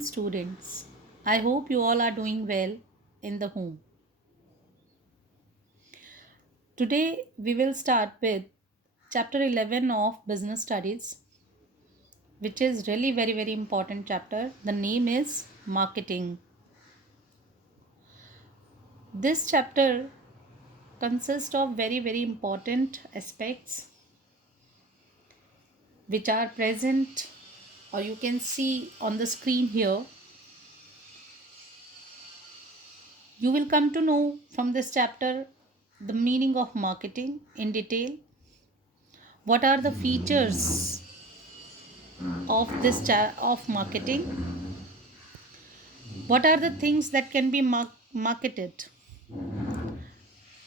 Students, I hope you all are doing well in the home. Today we will start with chapter 11 of business studies, which is really very important chapter. The name is marketing. This chapter consists of very important aspects which are present, or you can see on the screen here. You will come to know from this chapter the meaning of marketing in detail. What are the features of of marketing? What are the things that can be marketed?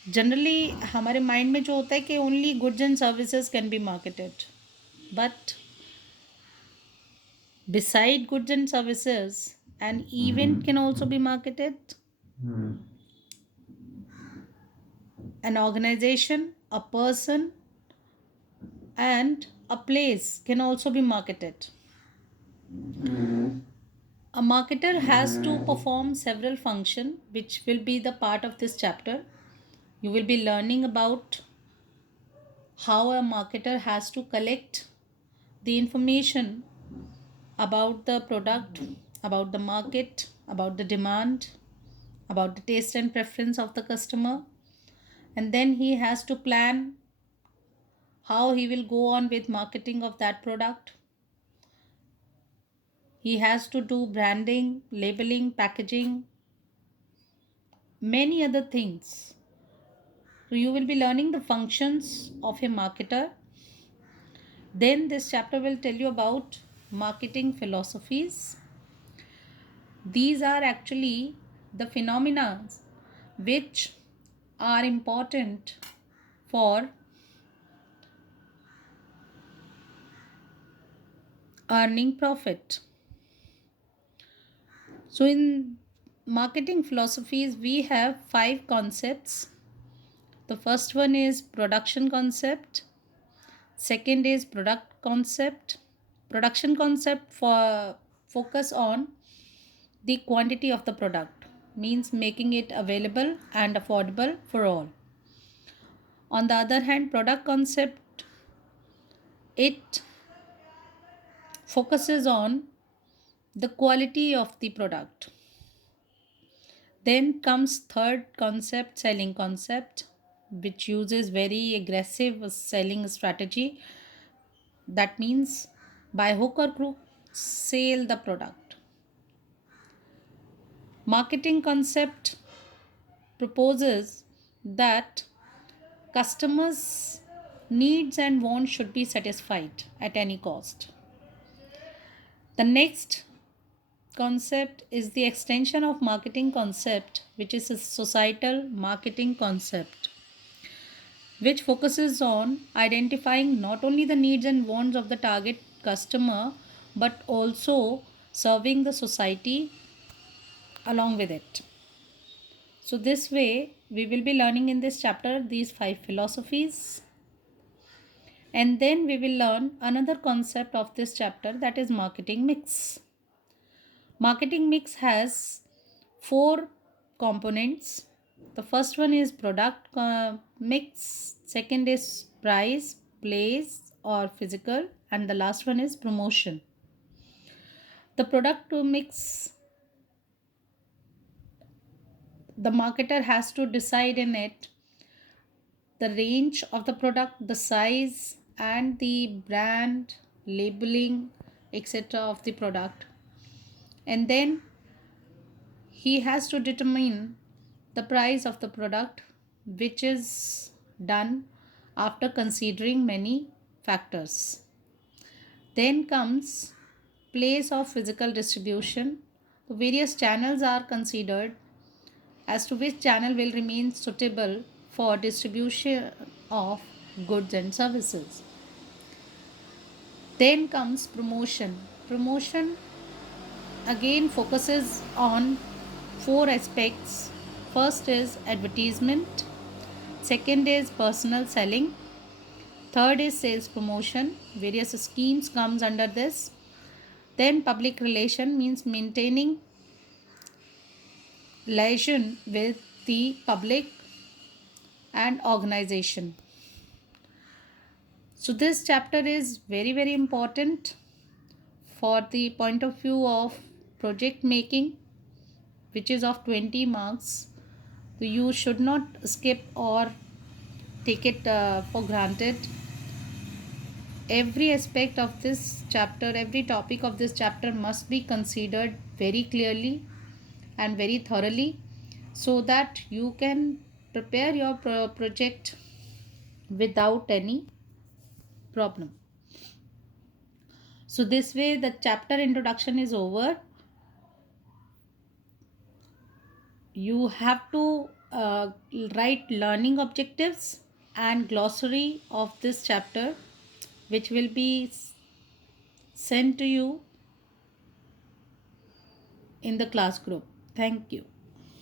Generally हमारे mind में जो होता है कि only goods and services can be marketed, but beside goods and services an event can also be marketed. An organization, a person, and a place can also be marketed. A marketer has to perform several functions which will be the part of this chapter. You will be learning about how a marketer has to collect the information about the product, about the market, about the demand, about the taste and preference of the customer, and then he has to plan how he will go on with marketing of that product. He has to do branding, labeling, packaging, many other things. So you will be learning the functions of a marketer. Then this chapter will tell you about marketing philosophies. These are actually the phenomena which are important for earning profit. So in marketing philosophies we have five concepts. The first one is production concept. Second is product concept. Production concept for focus on the quantity of the product, means making it available and affordable for all. On the other hand, product concept, it focuses on the quality of the product. Then comes third concept, selling concept, which uses very aggressive selling strategy. That means by hook or crook, sell the product. Marketing concept proposes that customers' needs and wants should be satisfied at any cost. The next concept is the extension of marketing concept, which is a societal marketing concept, which focuses on identifying not only the needs and wants of the target customer but also serving the society along with it. So this way we will be learning in this chapter these five philosophies, and then we will learn another concept of this chapter, that is marketing mix. Marketing mix has four components. The first one is product mix, second is price, place or physical, and the last one is promotion. The product mix, the marketer has to decide in it the range of the product, the size, and the brand, labeling, etc. of the product. And then he has to determine the price of the product, which is done after considering many factors. Then comes place of physical distribution. The various channels are considered as to which channel will remain suitable for distribution of goods and services. Then comes promotion. Promotion again focuses on four aspects. First is advertisement, second is personal selling, third is sales promotion. Various schemes comes under this. Then public relation means maintaining liaison with the public and organization. So this chapter is very very important for the point of view of project making, which is of 20 marks. So you should not skip or take it for granted. Every aspect of this chapter, every topic of this chapter must be considered very clearly and very thoroughly, so that you can prepare your project without any problem. So this way the chapter introduction is over. You have to write learning objectives and glossary of this chapter, which will be sent to you in the class group. Thank you.